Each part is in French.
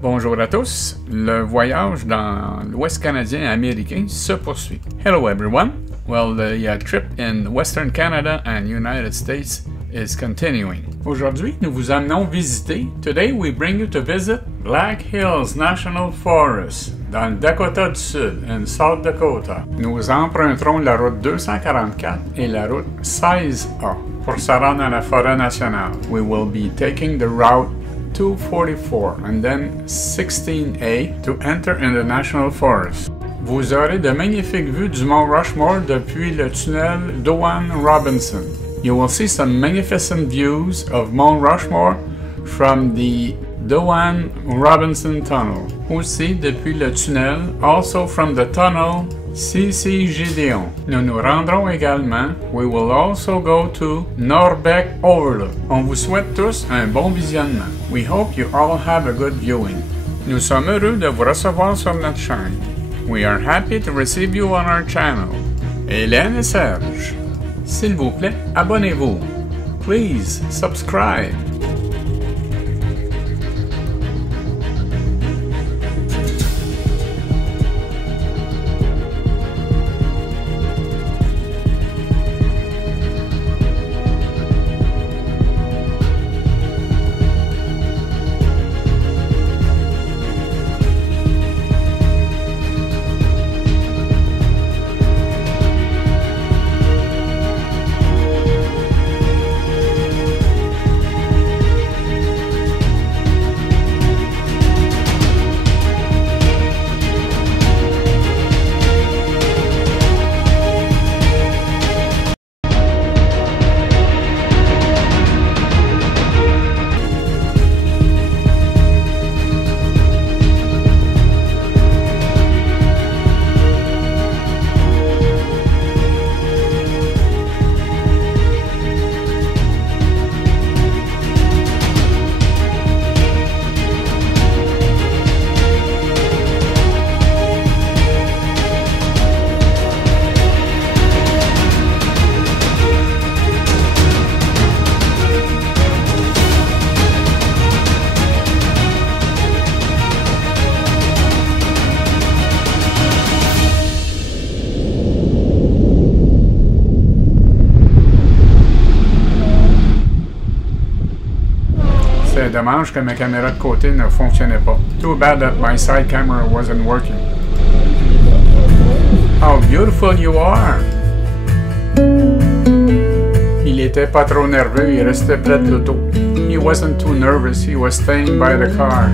Bonjour à tous, le voyage dans l'Ouest canadien américain se poursuit. Hello everyone, well the trip in Western Canada and United States is continuing. Aujourd'hui, nous vous amenons visiter. Today we bring you to visit Black Hills National Forest dans le Dakota du Sud, in South Dakota. Nous emprunterons la route 244 et la route 16A pour se rendre à la forêt nationale. We will be taking the route 244 and then 16A to enter in the National Forest. Vous aurez de magnifiques vues du mont Rushmore depuis le tunnel Doane-Robinson. You will see some magnificent views of Mount Rushmore from the Doane-Robinson tunnel. Aussi depuis le tunnel, also from the tunnel CC-Gédéon. Nous nous rendrons également, we will also go to Norbeck Overlook. On vous souhaite tous un bon visionnement. We hope you all have a good viewing. Nous sommes heureux de vous recevoir sur notre chaîne. We are happy to receive you on our channel. Hélène et Serge. S'il vous plaît, abonnez-vous. Please subscribe. C'est dommage que ma caméra de côté ne fonctionnait pas. Too bad that my side camera wasn't working. How beautiful you are! Il était pas trop nerveux, il restait près de l'auto. He wasn't too nervous, he was staying by the car.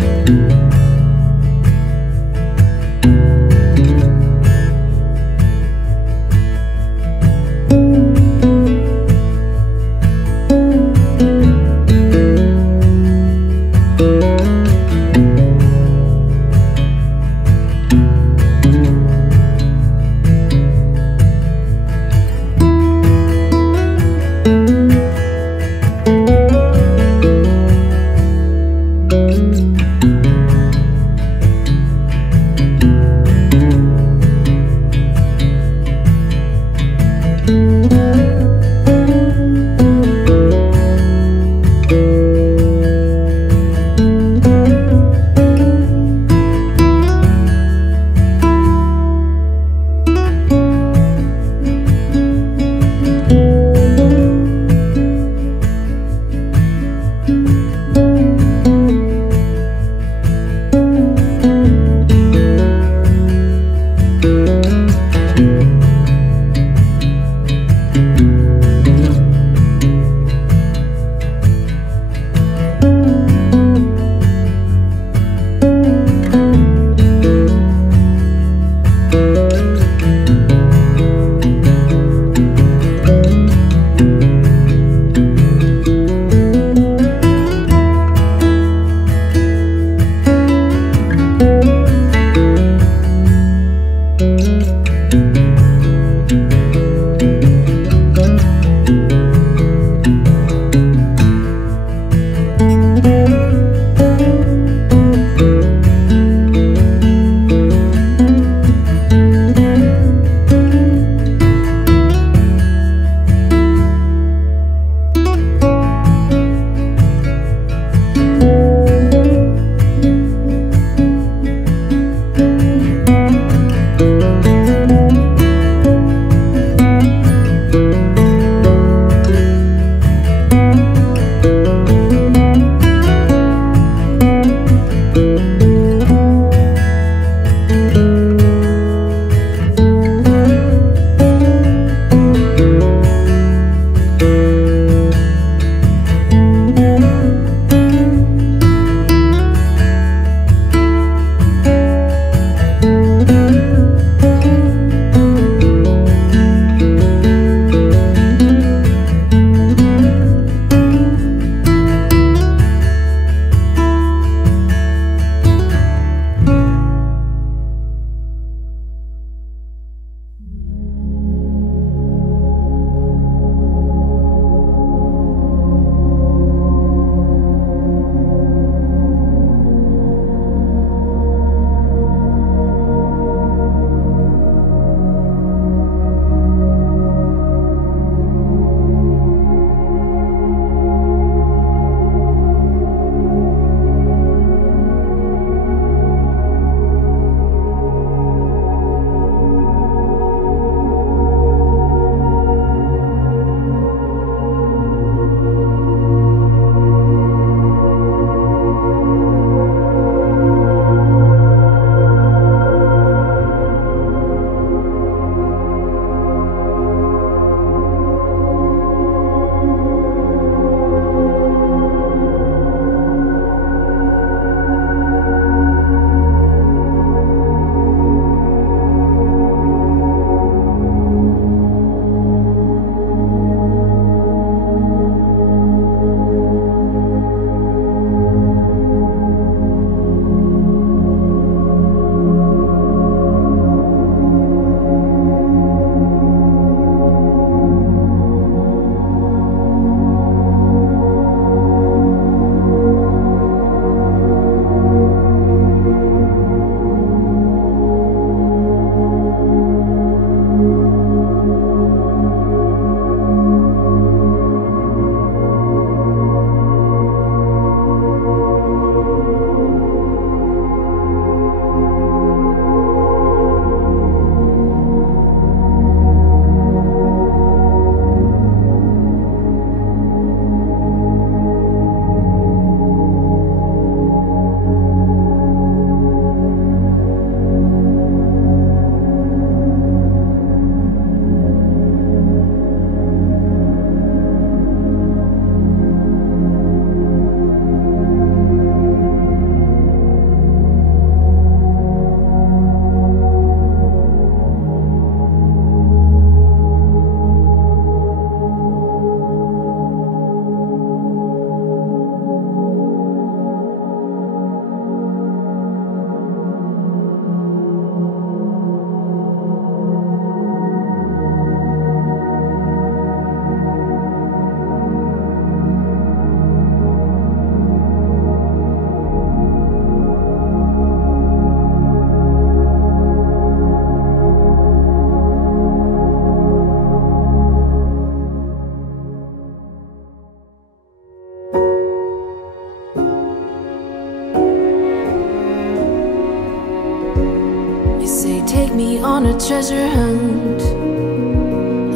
me on a treasure hunt.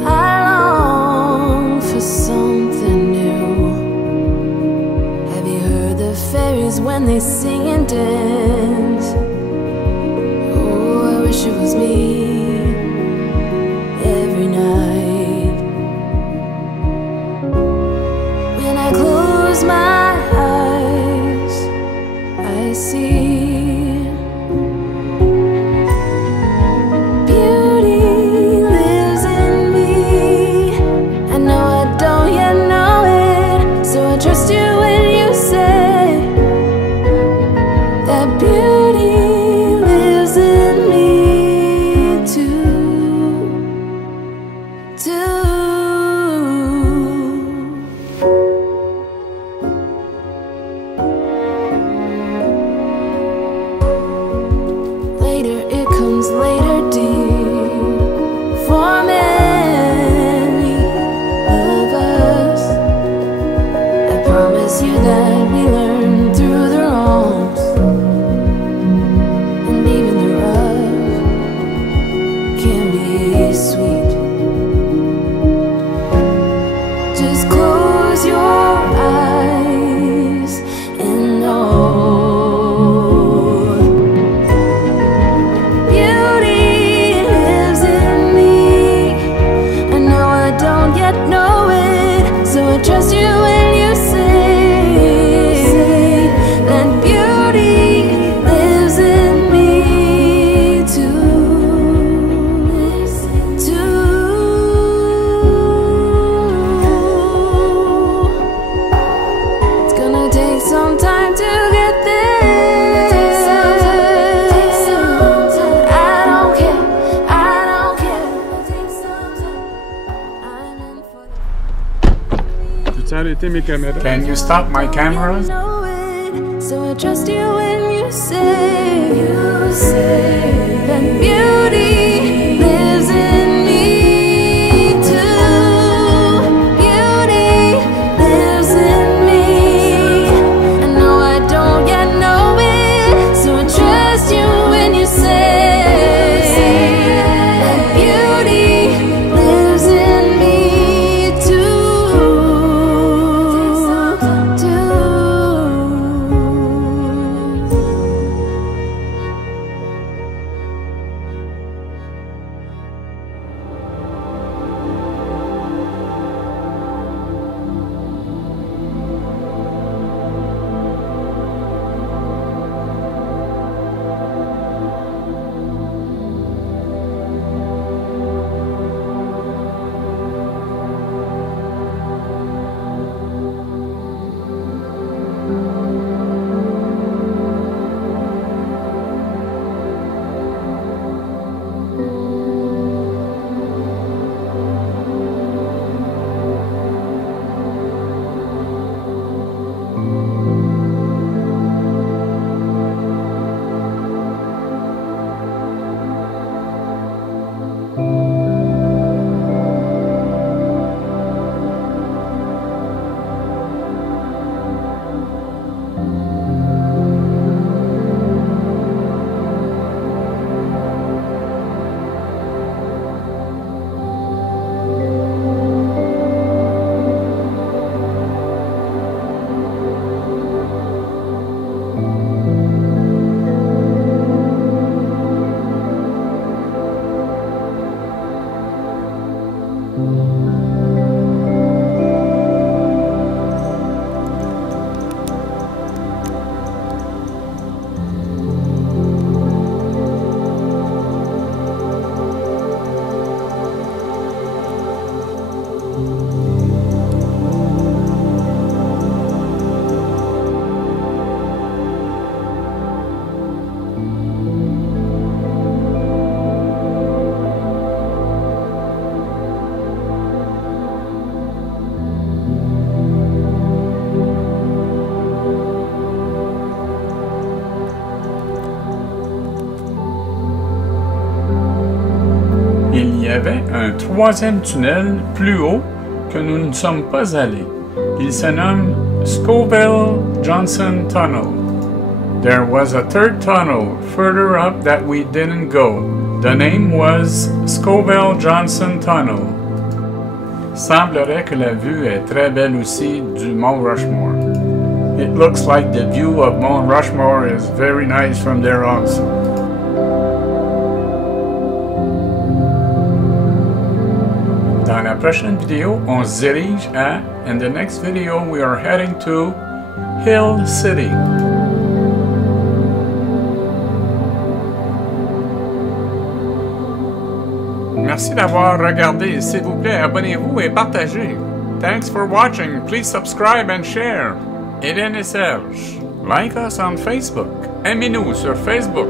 I long for something new. Have you heard the fairies when they sing and dance? Oh, I wish it was me every night. When I close my eyes, I see trust you when you say that beauty lives in me too. Later it comes later, dear, for many of us. Promise you that we learn through the wrongs, and even the rough can be sweet. Just close your eyes and know beauty lives in me. I know I don't yet know it, so I trust you when you say Can you stop my camera? So I trust you when you say that beauty lives in me too. Beauty lives in me. I know I don't yet know it, so I trust you when you say that beauty lives in me too. y avait un troisième tunnel plus haut que nous ne sommes pas allés. Il se nomme Scoville-Johnson Tunnel. There was a third tunnel further up that we didn't go. The name was Scoville-Johnson Tunnel. Semblerait que la vue est très belle aussi du mont Rushmore. It looks like the view of Mount Rushmore is very nice from there also. Dans la prochaine vidéo, on se dirige à, in the next video we are heading to Hill City. Merci d'avoir regardé. S'il vous plaît, abonnez-vous et partagez. Thanks for watching. Please subscribe and share. Hélène et Serge. Like us on Facebook. Aimez-nous sur Facebook.